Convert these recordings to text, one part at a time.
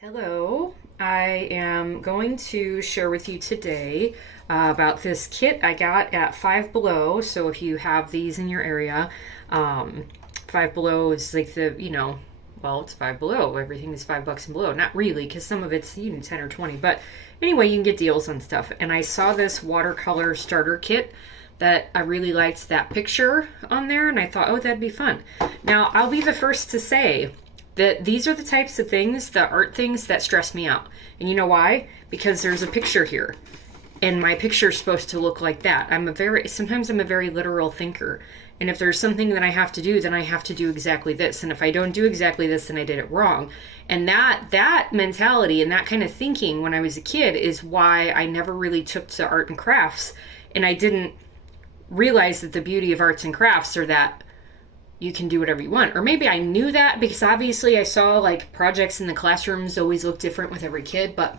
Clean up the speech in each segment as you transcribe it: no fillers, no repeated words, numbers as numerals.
Hello, I am going to share with you today about this kit I got at Five Below. So if you have these in your area, Five Below is like well, it's Five Below. Everything is $5 and below. Not really, because some of it's 10 or 20. But anyway, you can get deals on stuff. And I saw this watercolor starter kit that I really liked that picture on there, and I thought, oh, that'd be fun. Now, I'll be the first to say that these are the types of things, the art things, that stress me out. And you know why? Because there's a picture here, and my picture is supposed to look like that. Sometimes I'm a very literal thinker. And if there's something that I have to do, then I have to do exactly this. And if I don't do exactly this, then I did it wrong. And that mentality and that kind of thinking when I was a kid is why I never really took to art and crafts. And I didn't realize that the beauty of arts and crafts are that you can do whatever you want. Or maybe I knew that because obviously I saw like projects in the classrooms always look different with every kid. But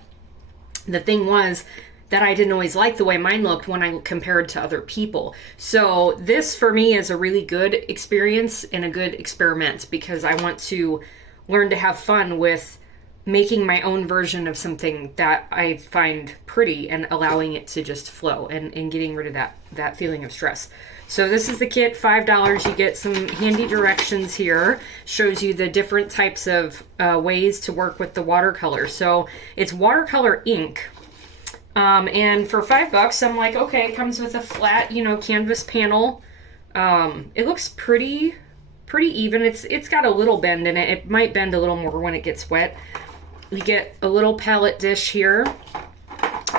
the thing was that I didn't always like the way mine looked when I compared to other people. So this for me is a really good experience and a good experiment because I want to learn to have fun with making my own version of something that I find pretty and allowing it to just flow and getting rid of that feeling of stress. So this is the kit, $5. You get some handy directions here. Shows you the different types of ways to work with the watercolor. So it's watercolor ink. And for $5, I'm like, okay, it comes with a flat, canvas panel. It looks pretty even. It's got a little bend in it. It might bend a little more when it gets wet. You get a little palette dish here.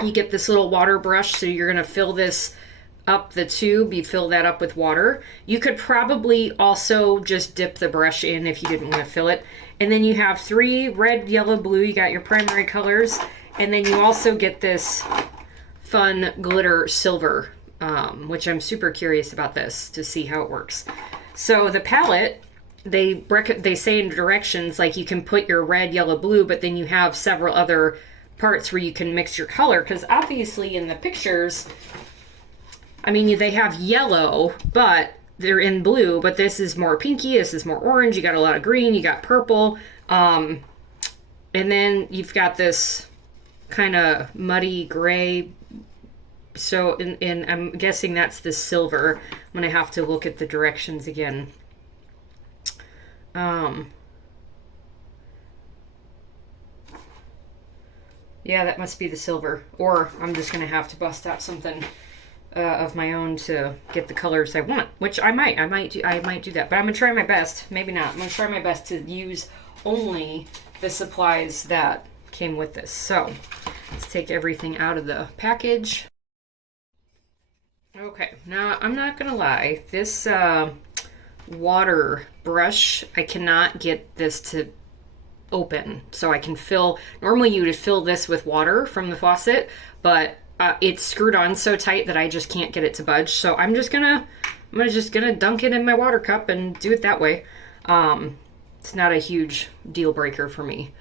You get this little water brush, so you're gonna fill this up the tube. You fill that up with water. You could probably also just dip the brush in if you didn't want to fill it. And then you have 3 red, yellow, blue. You got your primary colors. And then you also get this fun glitter silver, which I'm super curious about this to see how it works. So the palette, they say in directions like you can put your red, yellow, blue, but then you have several other parts where you can mix your color, because obviously in the pictures, I mean, they have yellow, but they're in blue, but this is more pinky, this is more orange, you got a lot of green, you got purple, and then you've got this kind of muddy gray. So, and I'm guessing that's the silver. I'm going to have to look at the directions again. Yeah, that must be the silver. Or I'm just going to have to bust out something of my own to get the colors I want, which I might do that. But I'm going to try my best. Maybe not. I'm going to try my best to use only the supplies that came with this. So let's take everything out of the package. Okay, now I'm not gonna lie, this water brush, I cannot get this to open. So I can normally you would fill this with water from the faucet, but it's screwed on so tight that I just can't get it to budge. So I'm just gonna dunk it in my water cup and do it that way. It's not a huge deal breaker for me.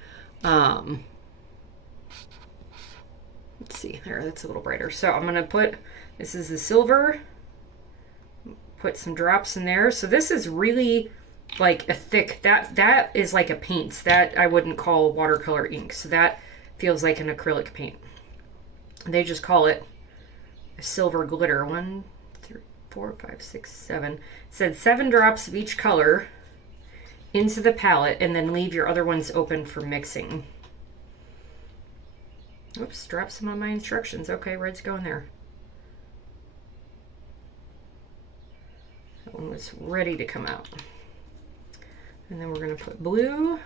Let's see, there, that's a little brighter. So I'm gonna this is the silver, put some drops in there. So this is really like a thick, that is like a paint. That I wouldn't call watercolor ink. So that feels like an acrylic paint. They just call it a silver glitter. 1, 3, 4, 5, 6, 7. It said 7 drops of each color into the palette and then leave your other ones open for mixing. Oops, dropped some on my instructions. Okay, red's going there. That one was ready to come out. And then we're going to put blue.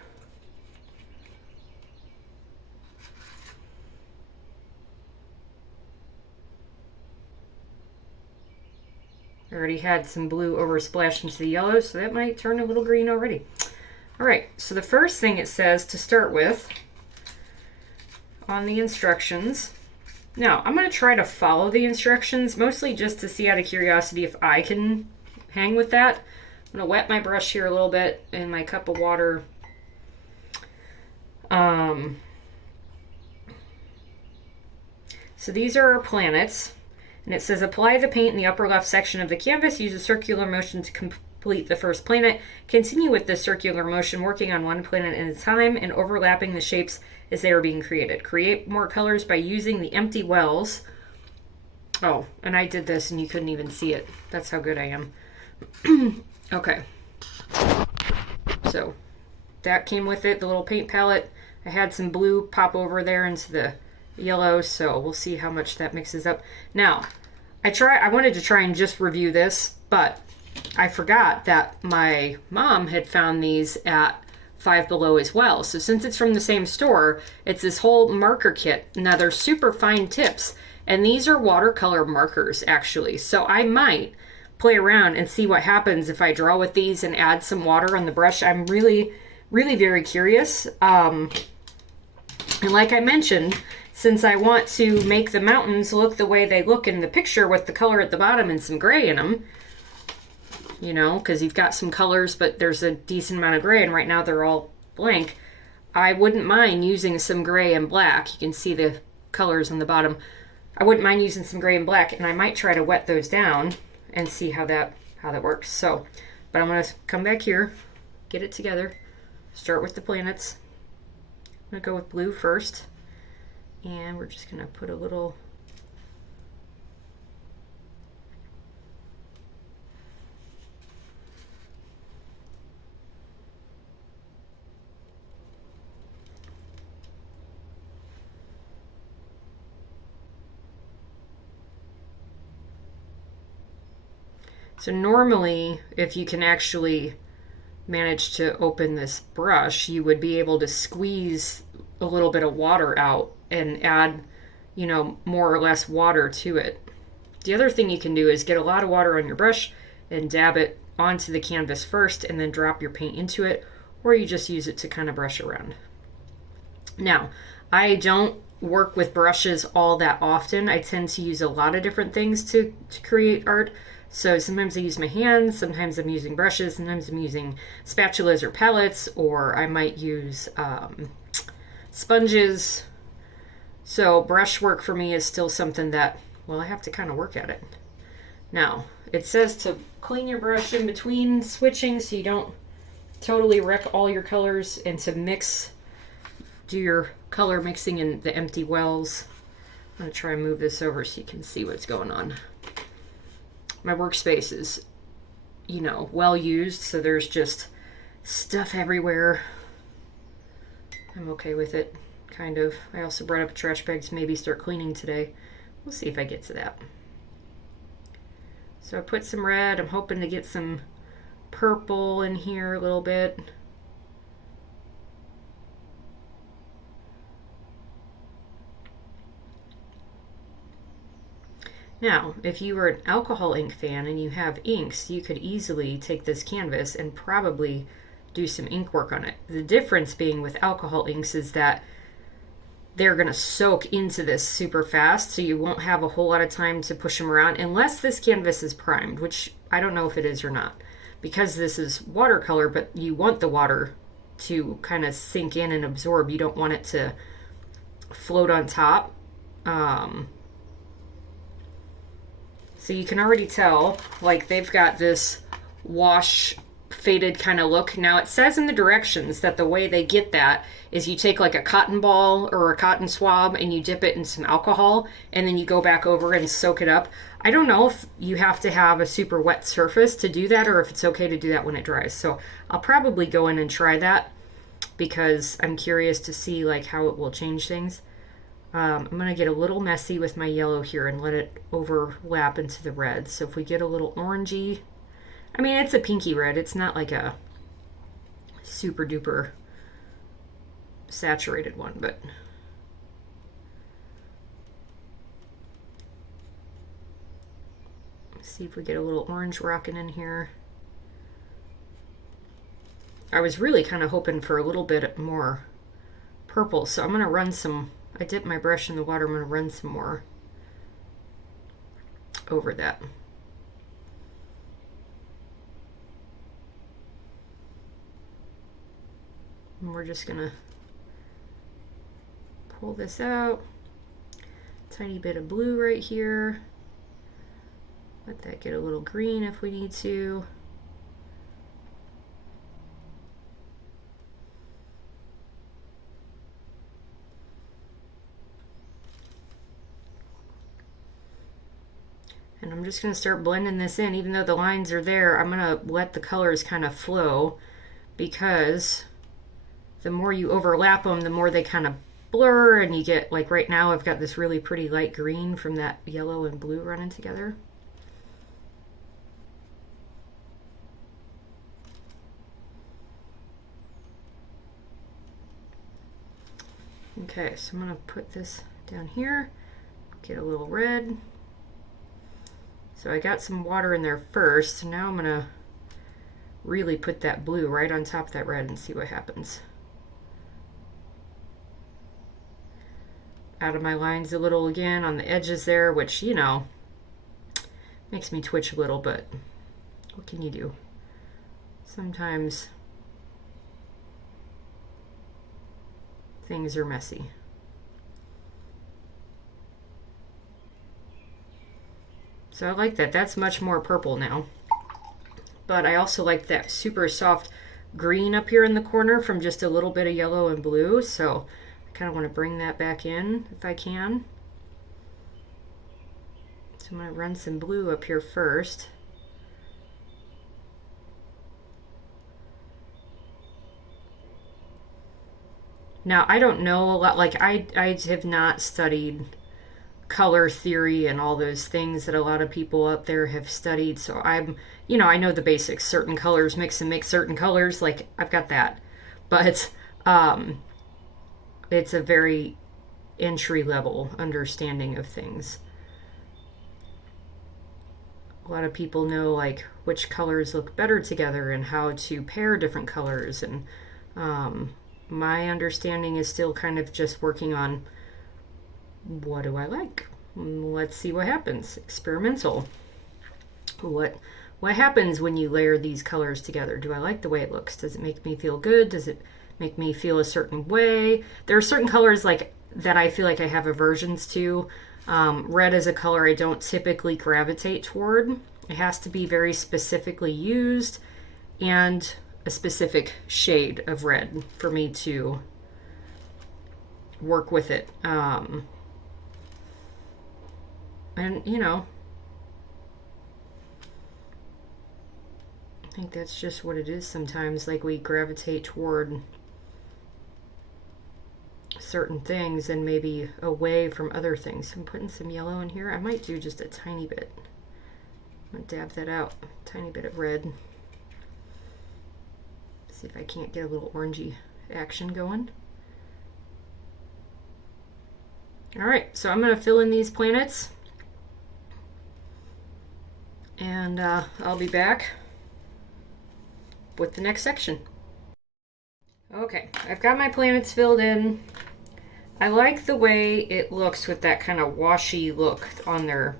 I already had some blue oversplashed into the yellow, so that might turn a little green already. All right, so the first thing it says to start with on the instructions. Now, I'm going to try to follow the instructions, mostly just to see out of curiosity if I can hang with that. I'm going to wet my brush here a little bit in my cup of water. So these are our planets. And it says apply the paint in the upper left section of the canvas. Use a circular motion to complete the first planet. Continue with this circular motion, working on one planet at a time and overlapping the shapes as they are being created. Create more colors by using the empty wells. Oh, and I did this and you couldn't even see it. That's how good I am. Okay. So that came with it, the little paint palette. I had some blue pop over there into the yellow, so we'll see how much that mixes up. Now, I wanted to try and just review this, but I forgot that my mom had found these at Five Below as well. So since it's from the same store, it's this whole marker kit. Now they're super fine tips, and these are watercolor markers actually. So I might play around and see what happens if I draw with these and add some water on the brush. I'm really very curious. And like I mentioned, since I want to make the mountains look the way they look in the picture with the color at the bottom and some gray in them, you know, because you've got some colors, but there's a decent amount of gray, and right now they're all blank, I wouldn't mind using some gray and black. You can see the colors on the bottom. I wouldn't mind using some gray and black, and I might try to wet those down and see how that works. So, but I'm going to come back here, get it together, start with the planets. I'm going to go with blue first. And we're just going to put a little so normally if you can actually manage to open this brush, you would be able to squeeze a little bit of water out and add, you know, more or less water to it. The other thing you can do is get a lot of water on your brush and dab it onto the canvas first and then drop your paint into it, or you just use it to kind of brush around. Now, I don't work with brushes all that often. I tend to use a lot of different things to create art. So sometimes I use my hands, sometimes I'm using brushes, sometimes I'm using spatulas or palettes, or I might use sponges. So brushwork for me is still something that, well, I have to kind of work at it. Now, it says to clean your brush in between switching so you don't totally wreck all your colors, and to do your color mixing in the empty wells. I'm going to try and move this over so you can see what's going on. My workspace is, you know, well used, so there's just stuff everywhere. I'm okay with it. Kind of. I also brought up a trash bag to maybe start cleaning today. We'll see if I get to that. So I put some red. I'm hoping to get some purple in here a little bit. Now, if you were an alcohol ink fan and you have inks, you could easily take this canvas and probably do some ink work on it. The difference being with alcohol inks is that they're going to soak into this super fast, so you won't have a whole lot of time to push them around unless this canvas is primed, which I don't know if it is or not, because this is watercolor, but you want the water to kind of sink in and absorb. You don't want it to float on top. So you can already tell, like, they've got this wash faded kind of look. Now it says in the directions that the way they get that is you take like a cotton ball or a cotton swab and you dip it in some alcohol and then you go back over and soak it up. I don't know if you have to have a super wet surface to do that or if it's okay to do that when it dries. So I'll probably go in and try that because I'm curious to see like how it will change things. I'm going to get a little messy with my yellow here and let it overlap into the red. So if we get a little orangey, I mean, it's a pinky red. It's not like a super duper saturated one, but let's see if we get a little orange rocking in here. I was really kind of hoping for a little bit more purple, so I'm going to run some, I dipped my brush in the water, I'm going to run some more over that. And we're just gonna pull this out. Tiny bit of blue right here. Let that get a little green if we need to. And I'm just going to start blending this in. Even though the lines are there, I'm going to let the colors kind of flow, because the more you overlap them, the more they kind of blur, and you get, like right now, I've got this really pretty light green from that yellow and blue running together. Okay, so I'm going to put this down here, get a little red. So I got some water in there first. Now I'm going to really put that blue right on top of that red and see what happens. Out of my lines a little again on the edges there, which, you know, makes me twitch a little, but what can you do? Sometimes things are messy. So I like that. That's much more purple now. But I also like that super soft green up here in the corner from just a little bit of yellow and blue. So I kind of want to bring that back in if I can. So I'm going to run some blue up here first. Now, I don't know a lot, like I have not studied color theory and all those things that a lot of people out there have studied. So I'm, you know, I know the basics. Certain colors mix and make certain colors. Like, I've got that. But it's a very entry level understanding of things. A lot of people know, like, which colors look better together and how to pair different colors. And my understanding is still kind of just working on, what do I like? Let's see what happens. Experimental. What happens when you layer these colors together? Do I like the way it looks? Does it make me feel good? Does it make me feel a certain way? There are certain colors like that I feel like I have aversions to. Red is a color I don't typically gravitate toward. It has to be very specifically used and a specific shade of red for me to work with it. And, you know, I think that's just what it is sometimes. Like, we gravitate toward certain things and maybe away from other things. So I'm putting some yellow in here. I might do just a tiny bit. I'm going to dab that out. A tiny bit of red. See if I can't get a little orangey action going. Alright, so I'm going to fill in these planets. And I'll be back with the next section. Okay, I've got my planets filled in. I like the way it looks with that kind of washy look on their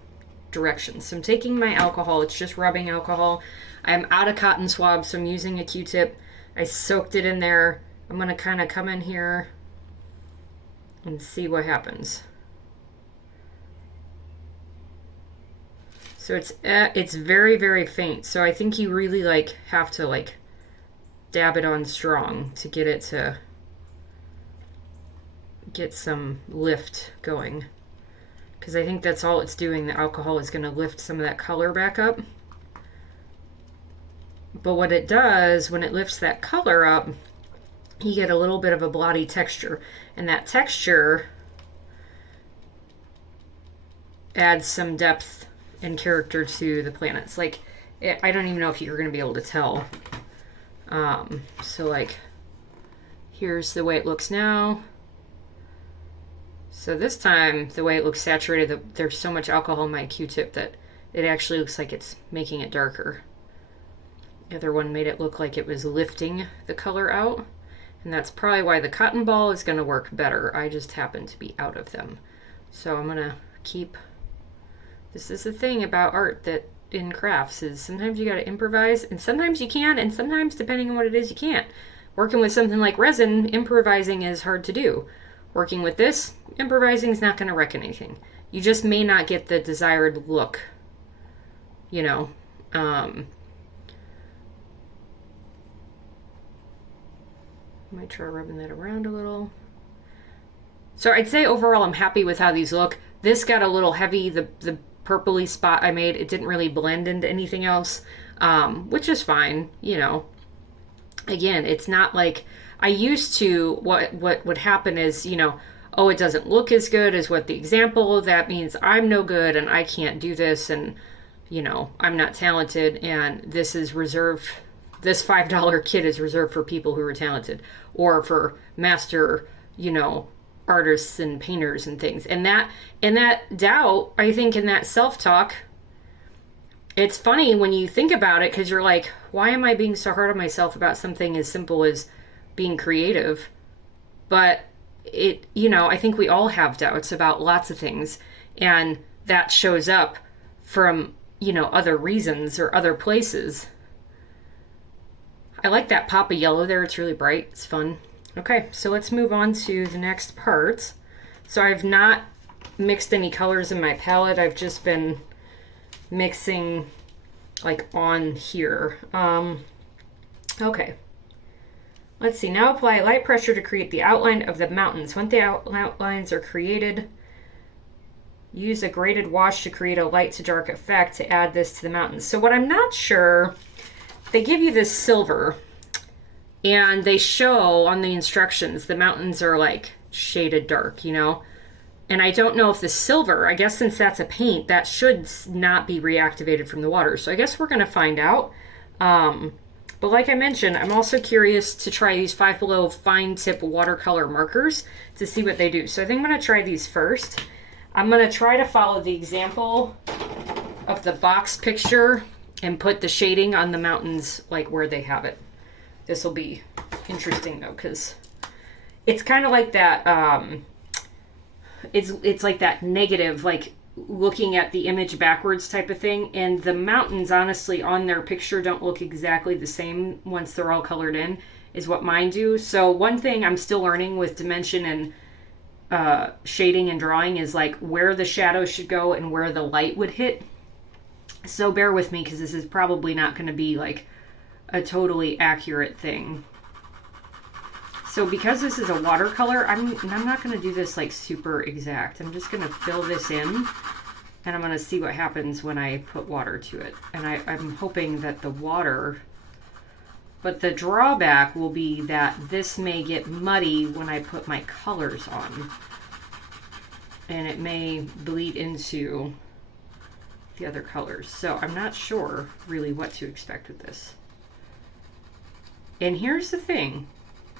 directions. So I'm taking my alcohol, it's just rubbing alcohol. I'm out of cotton swab, so I'm using a Q-tip. I soaked it in there. I'm going to kind of come in here and see what happens. So it's very, very faint. So I think you really like have to like dab it on strong to get it to get some lift going. Because I think that's all it's doing. The alcohol is going to lift some of that color back up. But what it does when it lifts that color up, you get a little bit of a blotty texture. And that texture adds some depth and character to the planets. Like, I don't even know if you're going to be able to tell. So like, here's the way it looks now. So this time, the way it looks saturated, there's so much alcohol in my Q-tip that it actually looks like it's making it darker. The other one made it look like it was lifting the color out. And that's probably why the cotton ball is going to work better. I just happen to be out of them. So I'm going to keep... This is the thing about art that in crafts is sometimes you got to improvise, and sometimes you can, and sometimes, depending on what it is, you can't. Working with something like resin, improvising is hard to do. Working with this, improvising is not going to wreck anything. You just may not get the desired look. You know, might try rubbing that around a little. So I'd say overall I'm happy with how these look. This got a little heavy. The purpley spot I made. It didn't really blend into anything else, which is fine, you know. Again, it's not like I used to, what would happen is, you know, oh, it doesn't look as good as what the example, that means I'm no good and I can't do this, and, you know, I'm not talented, and this is reserved, this $5 kit is reserved for people who are talented, or for master, you know, artists and painters and things. And that doubt, I think, in that self-talk, it's funny when you think about it, because you're like, why am I being so hard on myself about something as simple as being creative? But it, you know, I think we all have doubts about lots of things, and that shows up from, you know, other reasons or other places. I like that pop of yellow there. It's really bright. It's fun. Okay, so let's move on to the next part. So I've not mixed any colors in my palette. I've just been mixing like on here. Okay. Let's see. Now apply light pressure to create the outline of the mountains. When the outlines are created, use a graded wash to create a light to dark effect to add this to the mountains. So what I'm not sure, they give you this silver, and they show on the instructions the mountains are like shaded dark, you know? And I don't know if the silver, I guess since that's a paint, that should not be reactivated from the water. So I guess we're going to find out. But like I mentioned, I'm also curious to try these Five Below fine tip watercolor markers to see what they do. So I think I'm going to try these first. I'm going to try to follow the example of the box picture and put the shading on the mountains like where they have it. This will be interesting though, because it's kind of like that, it's like that negative, like looking at the image backwards type of thing. And the mountains, honestly, on their picture don't look exactly the same once they're all colored in, is what mine do. So one thing I'm still learning with dimension and shading and drawing is like where the shadow should go and where the light would hit. So bear with me, because this is probably not going to be like a totally accurate thing. So because this is a watercolor, I'm not going to do this like super exact. I'm just going to fill this in, and I'm going to see what happens when I put water to it. And I'm hoping that the water, but the drawback will be that this may get muddy when I put my colors on, and it may bleed into the other colors. So I'm not sure really what to expect with this. And here's the thing.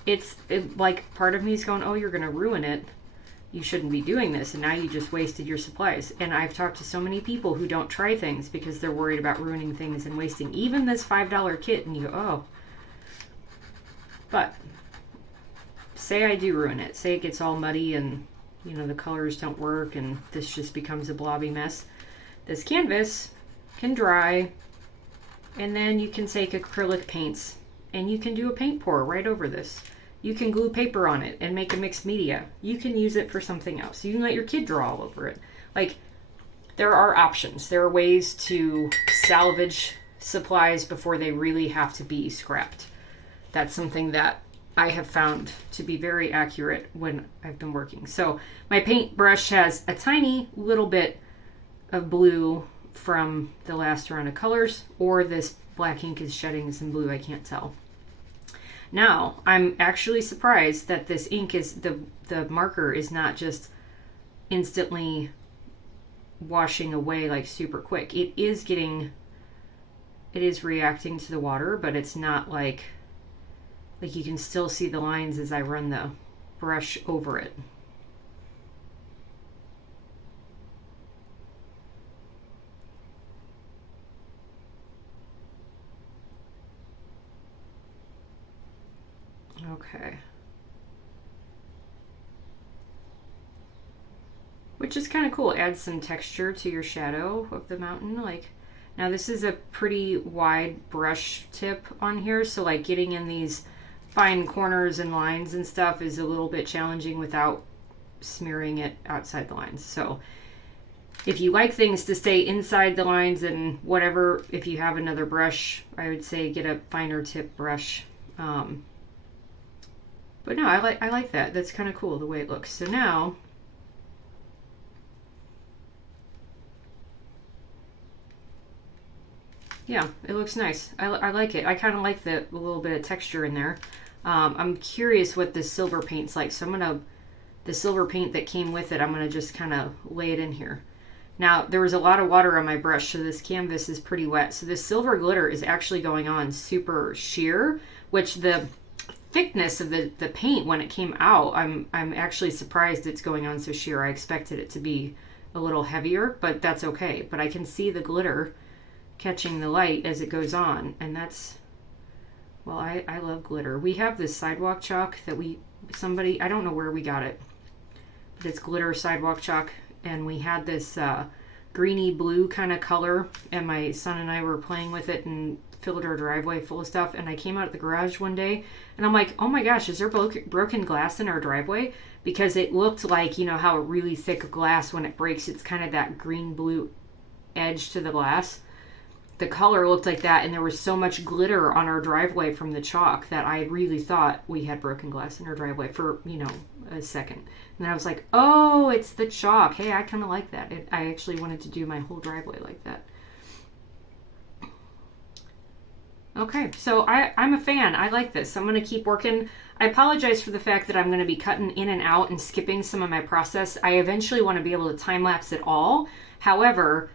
It's like part of me is going, oh, you're going to ruin it. You shouldn't be doing this. And now you just wasted your supplies. And I've talked to so many people who don't try things because they're worried about ruining things and wasting even this $5 kit. And you go, oh. But say I do ruin it. Say it gets all muddy and, you know, the colors don't work and this just becomes a blobby mess. This canvas can dry, and then you can take acrylic paints and you can do a paint pour right over this. You can glue paper on it and make a mixed media. You can use it for something else. You can let your kid draw all over it. Like, there are options. There are ways to salvage supplies before they really have to be scrapped. That's something that I have found to be very accurate when I've been working. So my paintbrush has a tiny little bit of blue from the last round of colors, or this black ink is shedding some blue, I can't tell. Now, I'm actually surprised that this ink is, the marker is not just instantly washing away like super quick. It is reacting to the water, but it's not like you can still see the lines as I run the brush over it. Okay. Which is kind of cool. Adds some texture to your shadow of the mountain. Like, now this is a pretty wide brush tip on here, so like getting in these fine corners and lines and stuff is a little bit challenging without smearing it outside the lines. So if you like things to stay inside the lines and whatever, if you have another brush, I would say get a finer tip brush. But no, I like that. That's kind of cool the way it looks. So now Yeah, it looks nice. I like it. I kind of like the little bit of texture in there. I'm curious what this silver paint's like, so I'm gonna, the silver paint that came with it, I'm gonna just kind of lay it in here. Now, there was a lot of water on my brush, so this canvas is pretty wet. So this silver glitter is actually going on super sheer, which the thickness of the paint when it came out, I'm actually surprised it's going on so sheer. I expected it to be a little heavier, but that's okay. But I can see the glitter catching the light as it goes on, and that's, well, I love glitter. We have this sidewalk chalk that somebody, I don't know where we got it, but it's glitter sidewalk chalk, and we had this greeny blue kind of color, and my son and I were playing with it and filled our driveway full of stuff. And I came out of the garage one day and I'm like, oh my gosh, is there broken glass in our driveway? Because it looked like, you know how a really thick glass, when it breaks, it's kind of that green blue edge to the glass. The color looked like that, and there was so much glitter on our driveway from the chalk that I really thought we had broken glass in our driveway for, you know, a second. And I was like, oh, it's the chalk. Hey, I kind of like that. I actually wanted to do my whole driveway like that. Okay, so I'm a fan. I like this. I'm going to keep working. I apologize for the fact that I'm going to be cutting in and out and skipping some of my process. I eventually want to be able to time-lapse it all. However,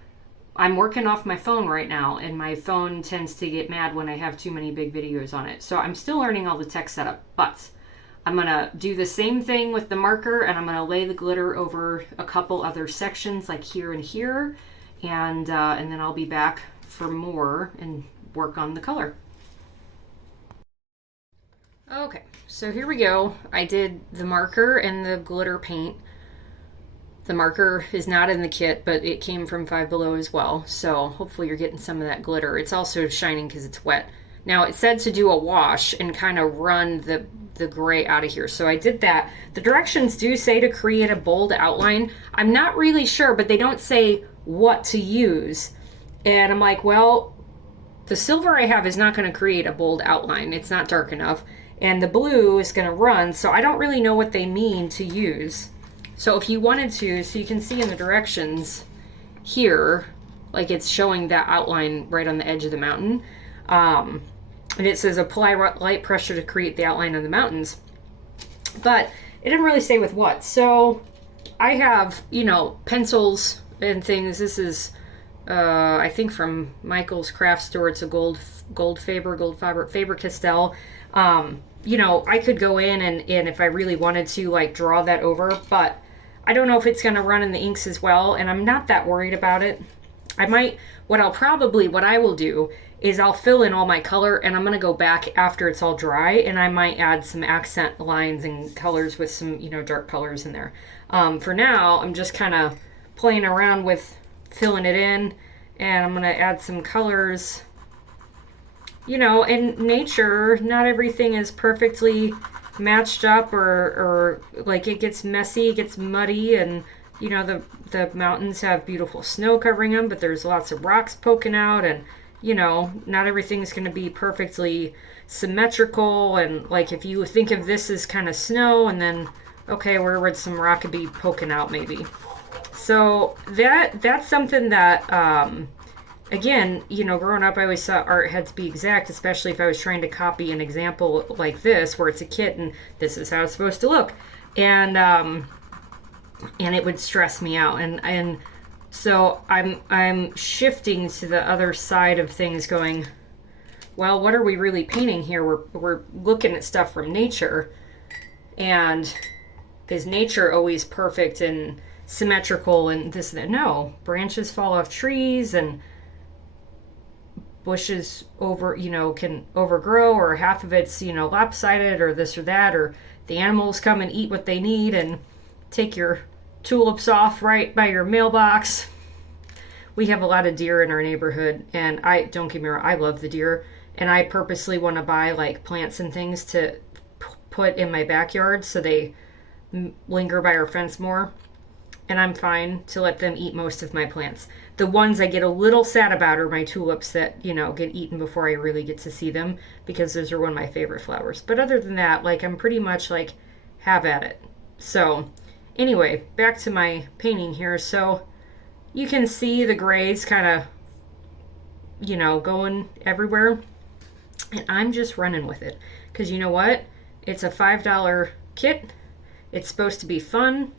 I'm working off my phone right now, and my phone tends to get mad when I have too many big videos on it. So I'm still learning all the tech setup, but I'm going to do the same thing with the marker, and I'm going to lay the glitter over a couple other sections like here and here, and then I'll be back for more and work on the color. Okay, so here we go. I did the marker and the glitter paint. The marker is not in the kit, but it came from Five Below as well, so hopefully you're getting some of that glitter. It's also shining because it's wet. Now, it said to do a wash and kind of run the gray out of here, so I did that. The directions do say to create a bold outline. I'm not really sure, but they don't say what to use. And I'm like, well, the silver I have is not going to create a bold outline. It's not dark enough. And the blue is going to run, so I don't really know what they mean to use. So if you wanted to, so you can see in the directions here, like it's showing that outline right on the edge of the mountain. And it says apply light pressure to create the outline of the mountains. But it didn't really say with what. So I have, you know, pencils and things. This is, I think from Michael's craft store. It's a gold Faber-Castell. You know, I could go in and if I really wanted to, like, draw that over, but I don't know if it's going to run in the inks as well, and I'm not that worried about it. What I will do is I'll fill in all my color, and I'm going to go back after it's all dry, and I might add some accent lines and colors with some, you know, dark colors in there. For now, I'm just kind of playing around with filling it in, and I'm going to add some colors. You know, in nature, not everything is perfectly matched up, or like it gets messy, it gets muddy, and you know, the mountains have beautiful snow covering them, but there's lots of rocks poking out, and you know, not everything's going to be perfectly symmetrical. And like if you think of this as kind of snow, and then okay, where would some rock be poking out maybe? So that's something that again, you know, growing up, I always thought art had to be exact, especially if I was trying to copy an example like this, where it's a kit and this is how it's supposed to look, and it would stress me out. And so I'm shifting to the other side of things, going, well, what are we really painting here? We're looking at stuff from nature, and is nature always perfect and symmetrical and this and that? No, branches fall off trees, and bushes can overgrow, or half of it's, you know, lopsided, or this or that, or the animals come and eat what they need and take your tulips off right by your mailbox. We have a lot of deer in our neighborhood, and don't get me wrong, I love the deer, and I purposely want to buy like plants and things to put in my backyard so they linger by our fence more. And I'm fine to let them eat most of my plants. The ones I get a little sad about are my tulips that, you know, get eaten before I really get to see them, because those are one of my favorite flowers. But other than that, like, I'm pretty much like, have at it. So anyway, back to my painting here. So you can see the grays kind of you know, going everywhere. And I'm just running with it. Because you know what? It's a $5 kit. It's supposed to be fun.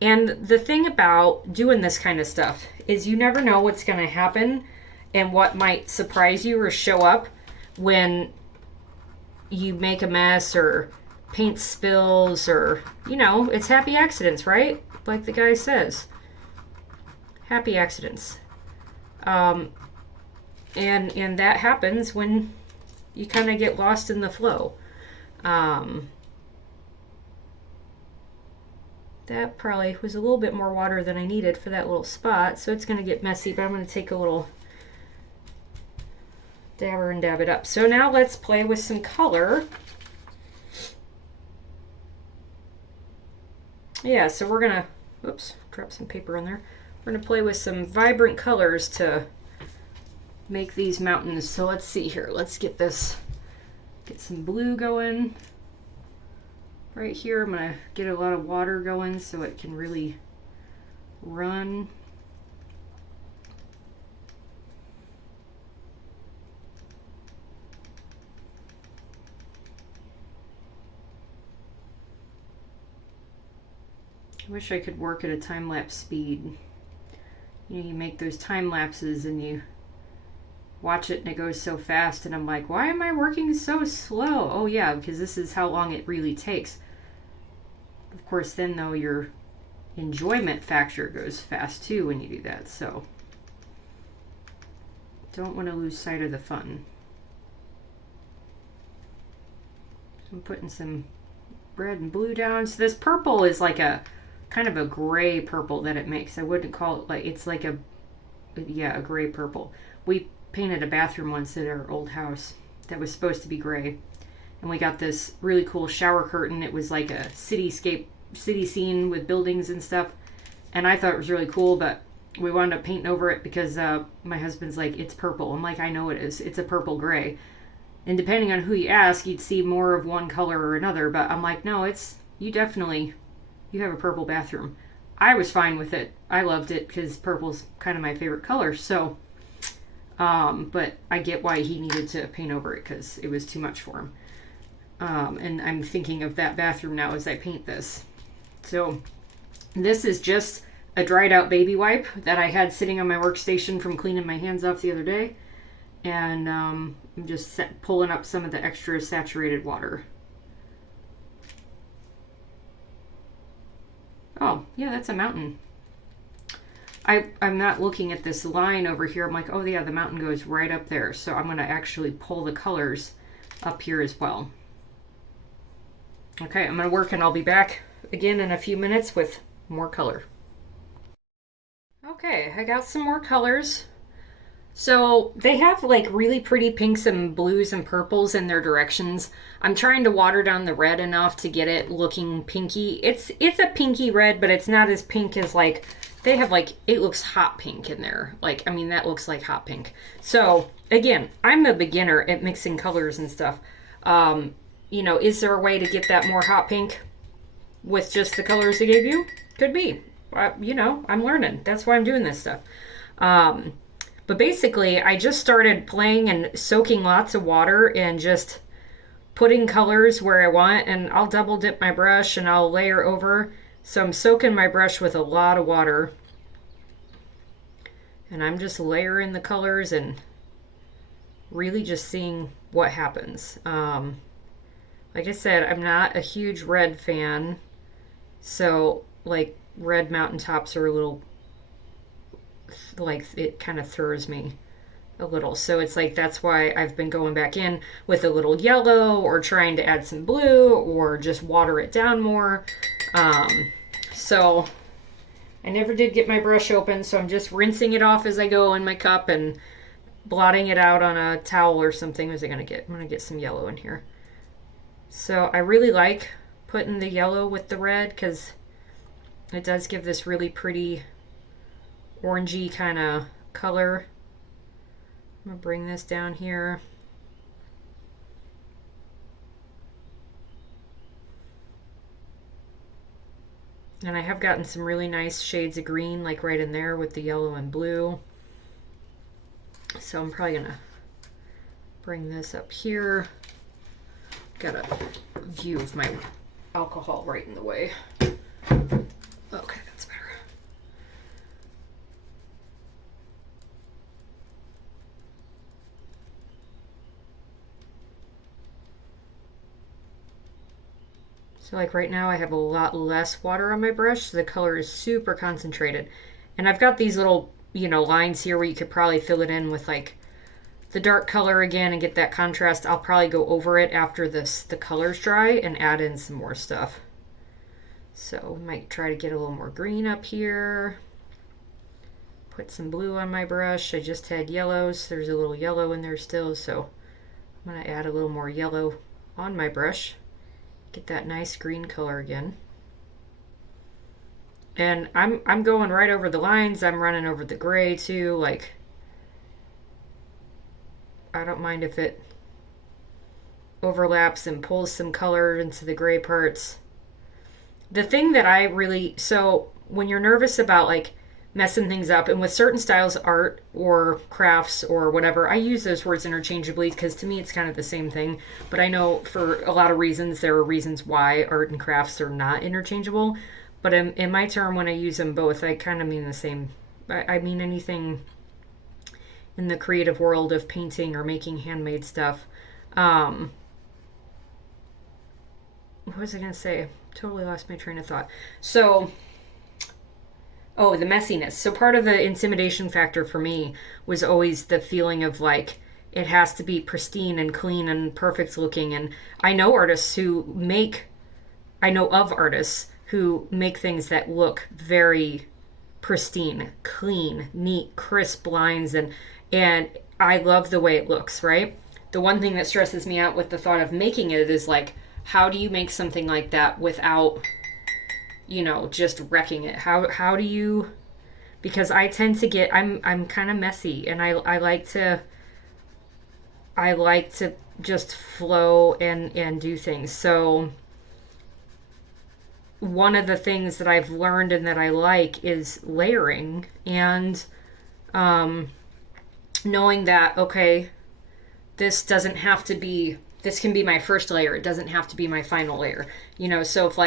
And the thing about doing this kind of stuff is you never know what's going to happen and what might surprise you or show up when you make a mess or paint spills, or, you know, it's happy accidents, right? Like the guy says. Happy accidents. And that happens when you kind of get lost in the flow. That probably was a little bit more water than I needed for that little spot, so it's going to get messy, but I'm going to take a little dabber and dab it up. So now let's play with some color. Yeah, so we're going to, oops, drop some paper in there. We're going to play with some vibrant colors to make these mountains. So let's see here. Let's get some blue going. Right here, I'm going to get a lot of water going so it can really run. I wish I could work at a time-lapse speed. You know, you make those time lapses and you watch it and it goes so fast, and I'm like, why am I working so slow? Oh yeah, because this is how long it really takes. Of course, then though, your enjoyment factor goes fast too when you do that, so don't want to lose sight of the fun. So I'm putting some red and blue down. So this purple is like a kind of a gray purple that it makes. I wouldn't call it like, it's like a gray purple. We painted a bathroom once at our old house that was supposed to be gray, and we got this really cool shower curtain. It was like a city scene with buildings and stuff, and I thought it was really cool, but we wound up painting over it because my husband's like, it's purple. I'm like, I know it is. It's a purple gray. And depending on who you ask, you'd see more of one color or another, but I'm like, no, you have a purple bathroom. I was fine with it. I loved it because purple's kind of my favorite color. So, but I get why he needed to paint over it because it was too much for him. And I'm thinking of that bathroom now as I paint this. So this is just a dried out baby wipe that I had sitting on my workstation from cleaning my hands off the other day. And I'm just pulling up some of the extra saturated water. Oh, yeah, that's a mountain. I'm not looking at this line over here. I'm like, oh yeah, the mountain goes right up there. So I'm going to actually pull the colors up here as well. Okay, I'm going to work and I'll be back again in a few minutes with more color. Okay, I got some more colors. So they have like really pretty pinks and blues and purples in their directions. I'm trying to water down the red enough to get it looking pinky. It's a pinky red, but it's not as pink as like, they have like, it looks hot pink in there. Like, I mean, that looks like hot pink. So again, I'm a beginner at mixing colors and stuff. You know, is there a way to get that more hot pink with just the colors they gave you? Could be. You know, I'm learning. That's why I'm doing this stuff. But basically, I just started playing and soaking lots of water and just putting colors where I want, and I'll double dip my brush and I'll layer over. So I'm soaking my brush with a lot of water. And I'm just layering the colors and really just seeing what happens. Like I said, I'm not a huge red fan. So, like, red mountaintops are a little, like, it kind of throws me a little. So it's like, that's why I've been going back in with a little yellow or trying to add some blue or just water it down more. So I never did get my brush open, so I'm just rinsing it off as I go in my cup and blotting it out on a towel or something. What was I going to get? I'm going to get some yellow in here. So I really like putting the yellow with the red because it does give this really pretty orangey kind of color. I'm going to bring this down here. And I have gotten some really nice shades of green, like right in there with the yellow and blue. So I'm probably gonna bring this up here. Got a view of my alcohol right in the way. Okay, that's better. So like right now I have a lot less water on my brush, so the color is super concentrated. And I've got these little, you know, lines here where you could probably fill it in with like the dark color again and get that contrast. I'll probably go over it after the color's dry and add in some more stuff. So might try to get a little more green up here. Put some blue on my brush. I just had yellows. There's a little yellow in there still, so I'm gonna add a little more yellow on my brush. Get that nice green color again. And I'm going right over the lines. I'm running over the gray too. Like, I don't mind if it overlaps and pulls some color into the gray parts. The thing that I really, so when you're nervous about like messing things up, and with certain styles, art or crafts or whatever, I use those words interchangeably because to me it's kind of the same thing. But I know for a lot of reasons, there are reasons why art and crafts are not interchangeable. But in my term, when I use them both, I kind of mean the same. I mean anything in the creative world of painting or making handmade stuff. What was I going to say? Totally lost my train of thought. So, oh, the messiness. So part of the intimidation factor for me was always the feeling of like, it has to be pristine and clean and perfect looking. And I know of artists who make things that look very pristine, clean, neat, crisp lines, and I love the way it looks, right? The one thing that stresses me out with the thought of making it is like, how do you make something like that without, you know, just wrecking it? How do you, because I tend to get, I'm kind of messy, and I like to just flow and do things. So one of the things that I've learned and that I like is layering, and knowing that, okay, this can be my first layer. It doesn't have to be my final layer. You know, so if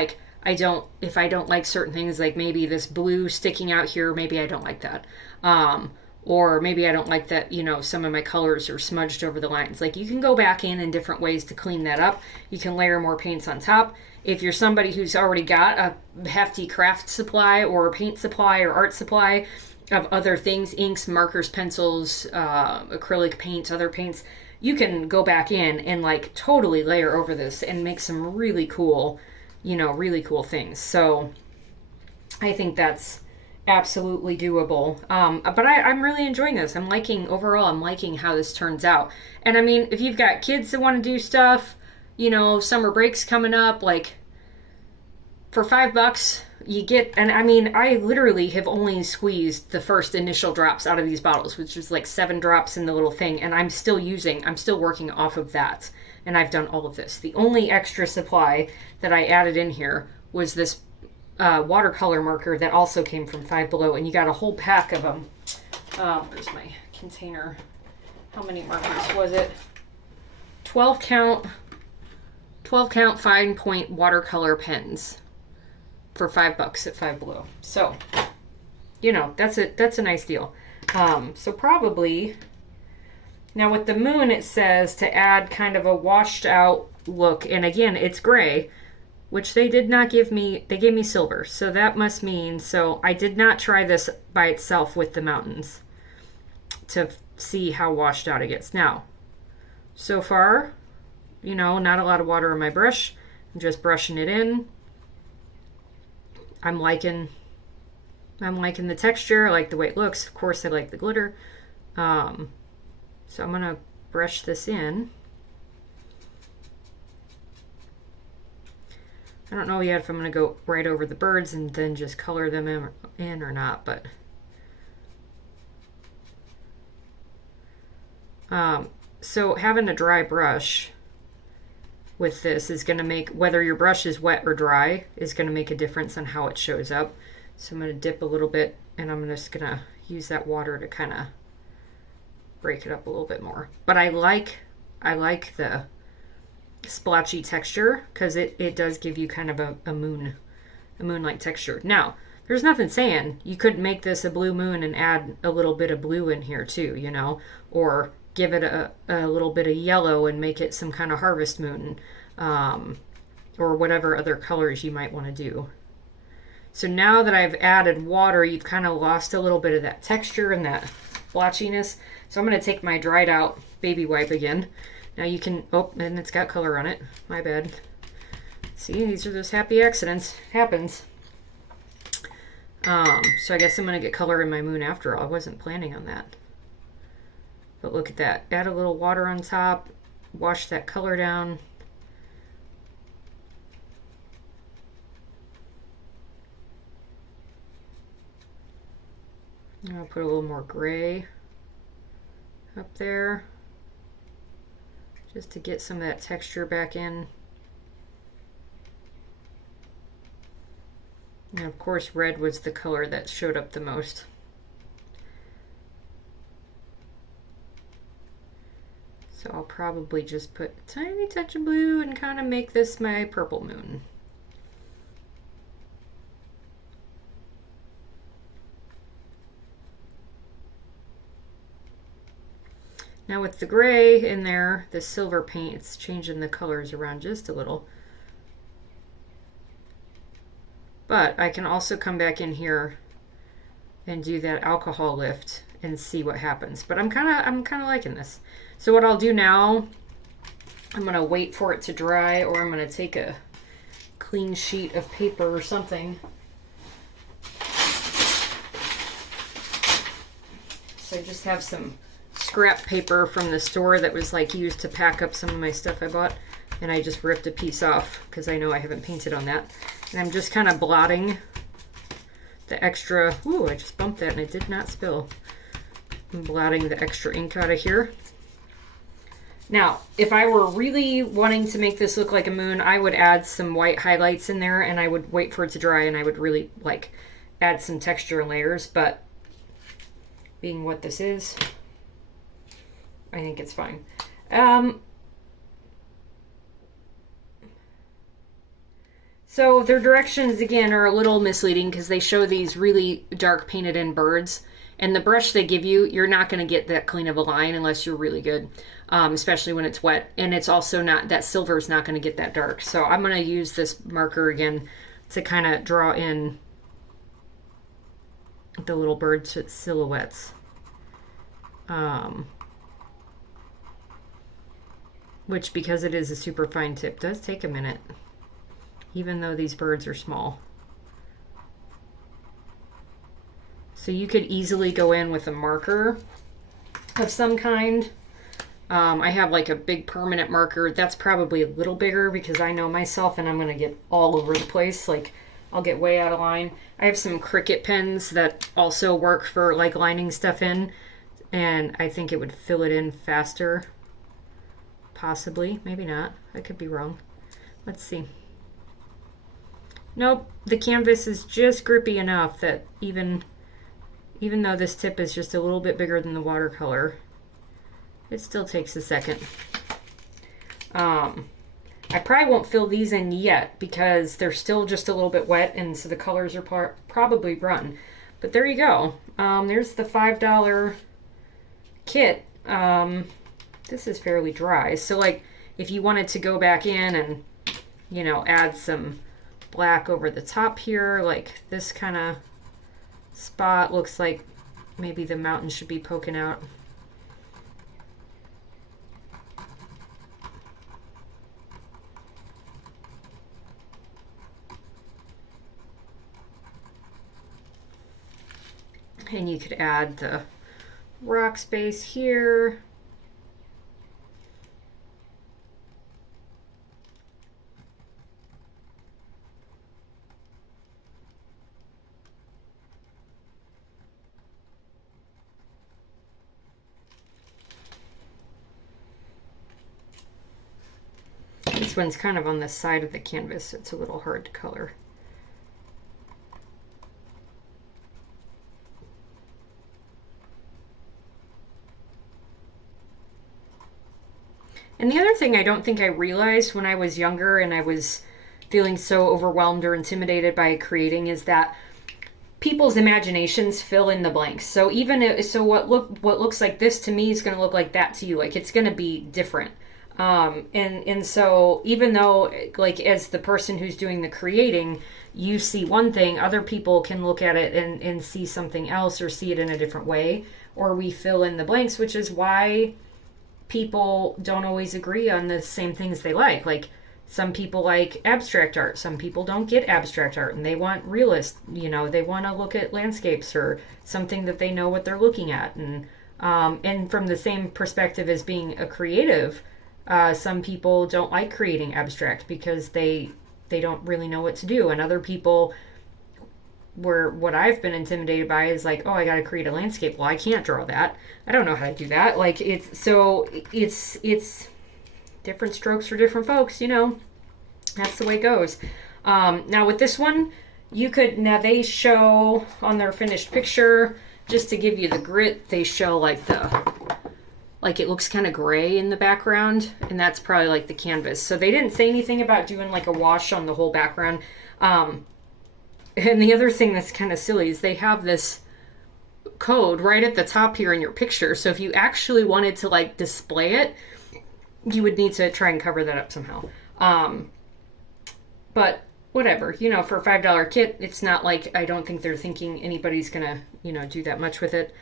I don't like certain things, like maybe this blue sticking out here, maybe I don't like that. Or maybe I don't like that, you know, some of my colors are smudged over the lines. Like, you can go back in different ways to clean that up. You can layer more paints on top. If you're somebody who's already got a hefty craft supply or paint supply or art supply of other things, inks, markers, pencils, acrylic paints, other paints, you can go back in and like totally layer over this and make some really cool, you know, really cool things. So I think that's absolutely doable. But I'm really enjoying this. I'm liking how this turns out. And I mean, if you've got kids that want to do stuff, you know, summer breaks coming up, like for $5 you get, and I mean, I literally have only squeezed the first initial drops out of these bottles, which is like 7 drops in the little thing, and I'm still working off of that, and I've done all of this. The only extra supply that I added in here was this watercolor marker that also came from Five Below, and you got a whole pack of them. Where's my container? How many markers was it? 12 count fine point watercolor pens for $5 at Five Below. So, you know, that's a nice deal. So probably now with the moon, it says to add kind of a washed out look, and again, it's gray, which they did not give me. They gave me silver, so that must mean, so I did not try this by itself with the mountains to see how washed out it gets. Now, so far, you know, not a lot of water on my brush. I'm just brushing it in. I'm liking the texture. I like the way it looks. Of course, I like the glitter. So I'm gonna brush this in. I don't know yet if I'm gonna go right over the birds and then just color them in or not, but so having a dry brush with this is going to make, whether your brush is wet or dry, is going to make a difference on how it shows up. So I'm going to dip a little bit, and I'm just going to use that water to kind of break it up a little bit more. But I like the splotchy texture because it does give you kind of a moon-like texture. Now, there's nothing saying you could make this a blue moon and add a little bit of blue in here too, you know, or give it a little bit of yellow and make it some kind of harvest moon, or whatever other colors you might want to do. So now that I've added water, you've kind of lost a little bit of that texture and that blotchiness. So I'm going to take my dried out baby wipe again. Now you can, oh, and it's got color on it. My bad. See, these are those happy accidents. Happens. So I guess I'm going to get color in my moon after all. I wasn't planning on that. But look at that. Add a little water on top. Wash that color down. I'll put a little more gray up there just to get some of that texture back in. And of course red was the color that showed up the most. So I'll probably just put a tiny touch of blue and kind of make this my purple moon. Now with the gray in there, the silver paint, it's changing the colors around just a little. But I can also come back in here and do that alcohol lift and see what happens. But I'm kind of liking this. So what I'll do now, I'm gonna wait for it to dry, or I'm gonna take a clean sheet of paper or something. So I just have some scrap paper from the store that was like used to pack up some of my stuff I bought, and I just ripped a piece off because I know I haven't painted on that. And I'm just kind of blotting the extra, ooh, I just bumped that and it did not spill. I'm blotting the extra ink out of here. Now, if I were really wanting to make this look like a moon, I would add some white highlights in there and I would wait for it to dry and I would really like add some texture and layers, but being what this is, I think it's fine. So their directions again are a little misleading because they show these really dark painted in birds, and the brush they give you, you're not going to get that clean of a line unless you're really good, especially when it's wet. And it's also not, that silver is not going to get that dark. So I'm going to use this marker again to kind of draw in the little bird silhouettes. Which, because it is a super fine tip, does take a minute, even though these birds are small. So you could easily go in with a marker of some kind. I have like a big permanent marker. That's probably a little bigger because I know myself and I'm going to get all over the place. Like, I'll get way out of line. I have some Cricut pens that also work for like lining stuff in, and I think it would fill it in faster. Possibly, maybe not. I could be wrong. Let's see. Nope, the canvas is just grippy enough that even though this tip is just a little bit bigger than the watercolor, it still takes a second. I probably won't fill these in yet because they're still just a little bit wet, and so the colors are probably run. But there you go. There's the $5 kit. This is fairly dry. So like if you wanted to go back in and, you know, add some black over the top here, like this kind of spot looks like maybe the mountain should be poking out. And you could add the rock space here. This one's kind of on the side of the canvas, so it's a little hard to color. And the other thing I don't think I realized when I was younger and I was feeling so overwhelmed or intimidated by creating is that people's imaginations fill in the blanks. So what looks like this to me is going to look like that to you. Like it's going to be different. And so even though like as the person who's doing the creating, you see one thing, other people can look at it and see something else or see it in a different way, or we fill in the blanks, which is why people don't always agree on the same things they like. Like some people like abstract art, some people don't get abstract art and they want realist, they want to look at landscapes or something that they know what they're looking at. And from the same perspective as being a creative, some people don't like creating abstract because they don't really know what to do. And other people, what I've been intimidated by is like, oh, I got to create a landscape. Well, I can't draw that. I don't know how to do that. Like it's different strokes for different folks, That's the way it goes. Now with this one, they show on their finished picture, just to give you the grit, they show like it looks kind of gray in the background, and that's probably like the canvas. So they didn't say anything about doing like a wash on the whole background. And the other thing that's kind of silly is they have this code right at the top here in your picture. So if you actually wanted to like display it, you would need to try and cover that up somehow. But whatever, for a $5 kit, it's not like I don't think they're thinking anybody's gonna, do that much with it.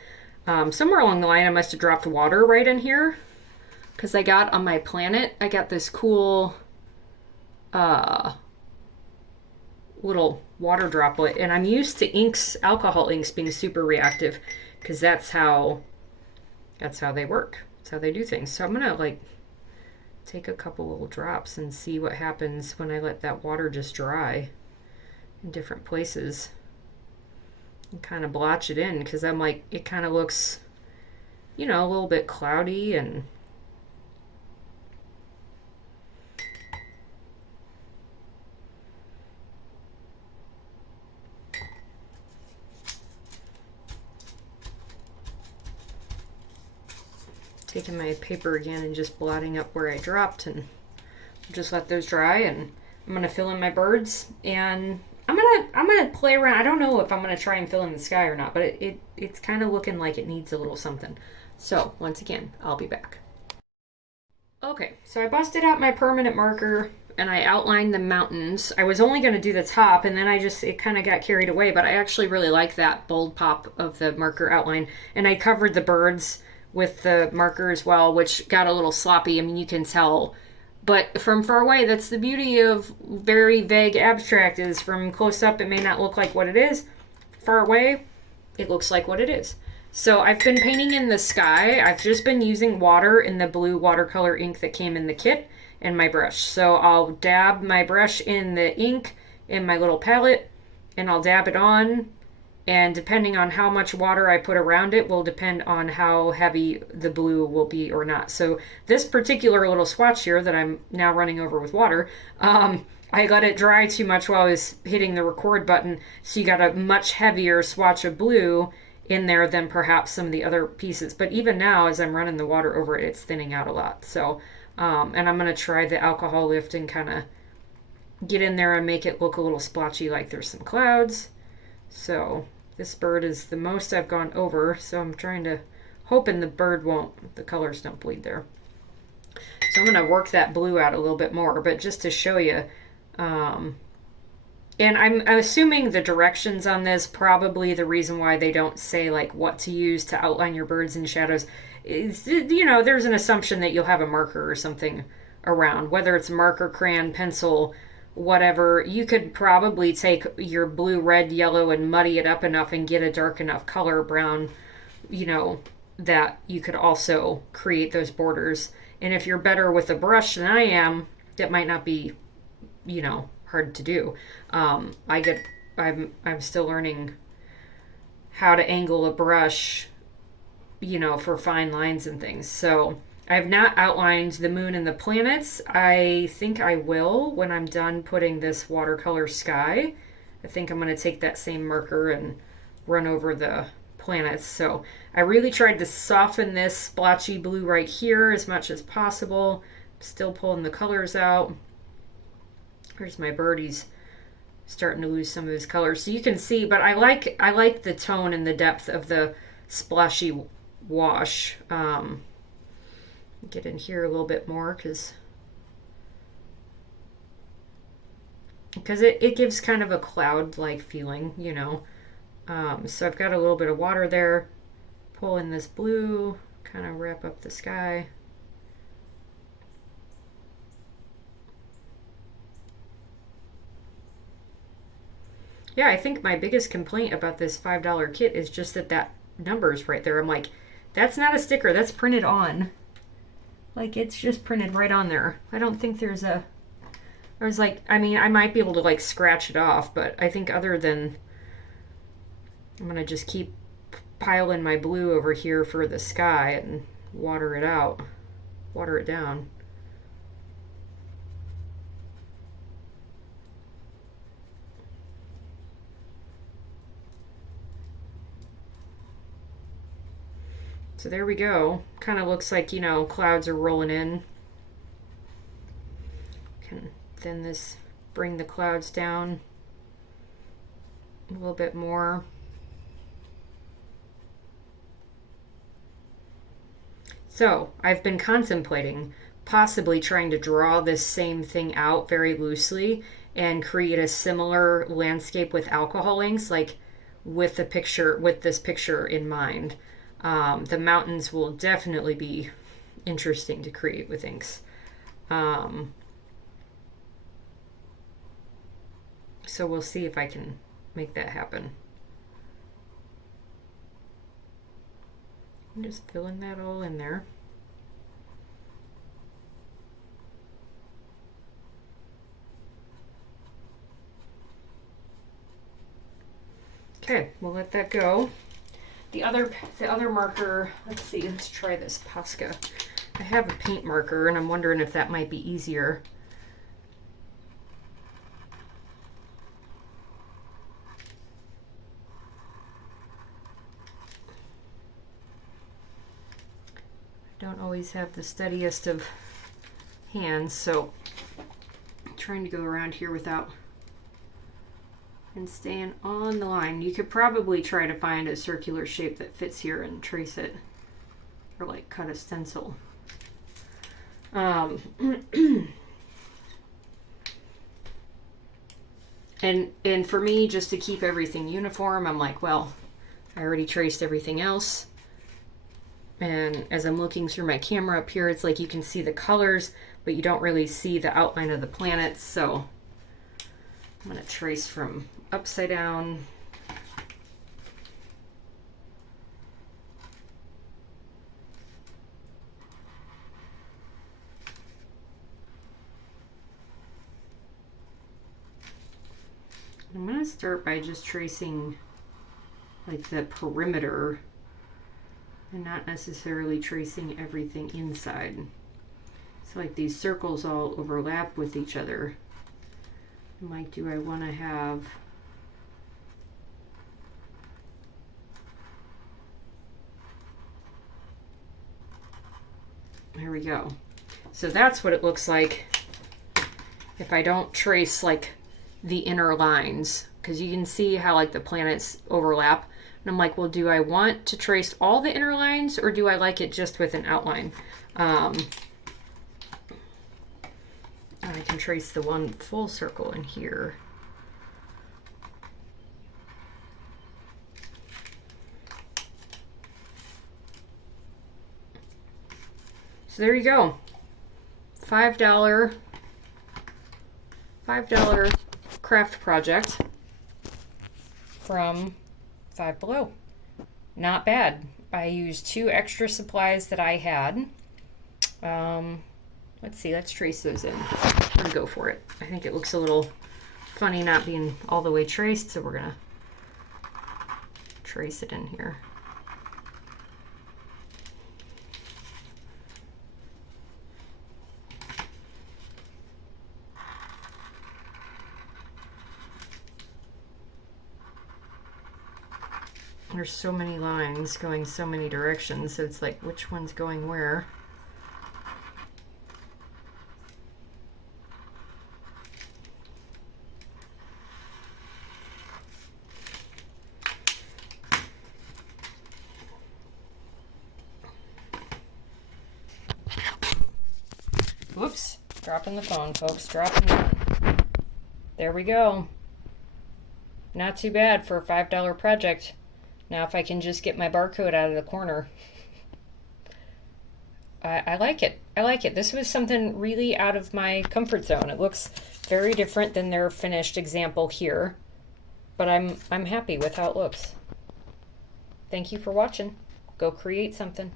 Somewhere along the line, I must have dropped water right in here because I got on my planet, I got this cool little water droplet, and I'm used to alcohol inks being super reactive because that's how they work. That's how they do things. So I'm gonna like take a couple little drops and see what happens when I let that water just dry in different places and kind of blotch it in, because I'm like, it kind of looks, a little bit cloudy and taking my paper again and just blotting up where I dropped, and just let those dry. And I'm gonna fill in my birds, and I'm gonna play around. I don't know if I'm gonna try and fill in the sky or not, but it's kind of looking like it needs a little something. So once again, I'll be back. Okay, so I busted out my permanent marker and I outlined the mountains. I was only gonna do the top, and then it kind of got carried away, but I actually really like that bold pop of the marker outline. And I covered the birds with the marker as well, which got a little sloppy. I mean, you can tell, but from far away, that's the beauty of very vague abstract, is from close up it may not look like what it is. Far away, it looks like what it is. So I've been painting in the sky. I've just been using water in the blue watercolor ink that came in the kit and my brush. So I'll dab my brush in the ink in my little palette and I'll dab it on, and depending on how much water I put around it will depend on how heavy the blue will be or not. So this particular little swatch here that I'm now running over with water, I let it dry too much while I was hitting the record button, so you got a much heavier swatch of blue in there than perhaps some of the other pieces. But even now, as I'm running the water over it, it's thinning out a lot. So, and I'm going to try the alcohol lift and kind of get in there and make it look a little splotchy, like there's some clouds. So this bird is the most I've gone over, so I'm hoping the colors don't bleed there. So I'm going to work that blue out a little bit more, but just to show you, and I'm assuming the directions on this, probably the reason why they don't say like what to use to outline your birds and shadows is, there's an assumption that you'll have a marker or something around, whether it's a marker, crayon, pencil, whatever. You could probably take your blue, red, yellow and muddy it up enough and get a dark enough color, brown, that you could also create those borders. And if you're better with a brush than I am, that might not be, hard to do. I'm still learning how to angle a brush, for fine lines and things. So I've not outlined the moon and the planets. I think I will when I'm done putting this watercolor sky. I think I'm going to take that same marker and run over the planets. So I really tried to soften this splotchy blue right here as much as possible. Still pulling the colors out. Here's my bird. He's starting to lose some of his colors. So you can see, but I like the tone and the depth of the splashy wash. Get in here a little bit more because it gives kind of a cloud-like feeling, you know. So I've got a little bit of water there. Pull in this blue, kind of wrap up the sky. Yeah, I think my biggest complaint about this $5 kit is just that number is right there. I'm like, that's not a sticker, that's printed on. Like, it's just printed right on there. I don't think there's a... I was like, I mean, I might be able to like scratch it off, but I think other than... I'm going to just keep piling my blue over here for the sky and water it out. Water it down. So there we go. Kind of looks like, you know, clouds are rolling in. Can thin this, bring the clouds down a little bit more. So I've been contemplating possibly trying to draw this same thing out very loosely and create a similar landscape with alcohol inks, like with the picture, with this picture in mind. The mountains will definitely be interesting to create with inks. So we'll see if I can make that happen. I'm just filling that all in there. Okay, we'll let that go. The other marker, let's see, let's try this Posca. I have a paint marker and I'm wondering if that might be easier. I don't always have the steadiest of hands, so I'm trying to go around here without and staying on the line. You could probably try to find a circular shape that fits here and trace it, or like cut a stencil. And for me, just to keep everything uniform, I'm like, well, I already traced everything else. And as I'm looking through my camera up here, it's like you can see the colors, but you don't really see the outline of the planets. So I'm going to trace from upside down. I'm going to start by just tracing like the perimeter and not necessarily tracing everything inside. So like these circles all overlap with each other. I'm like, do I want to have there we go. So that's what it looks like if I don't trace like the inner lines, because you can see how like the planets overlap. And I'm like, well, do I want to trace all the inner lines or do I like it just with an outline? And I can trace the one full circle in here. So there you go. $5 craft project from Five Below. Not bad. I used 2 extra supplies that I had. Let's see, let's trace those in. I'm gonna go for it. I think it looks a little funny not being all the way traced, so we're gonna trace it in here. There's so many lines going so many directions, so it's like which one's going where. Dropping the phone, folks. Dropping the phone. There we go. Not too bad for a $5 project. Now if I can just get my barcode out of the corner. I like it. I like it. This was something really out of my comfort zone. It looks very different than their finished example here, but I'm happy with how it looks. Thank you for watching. Go create something.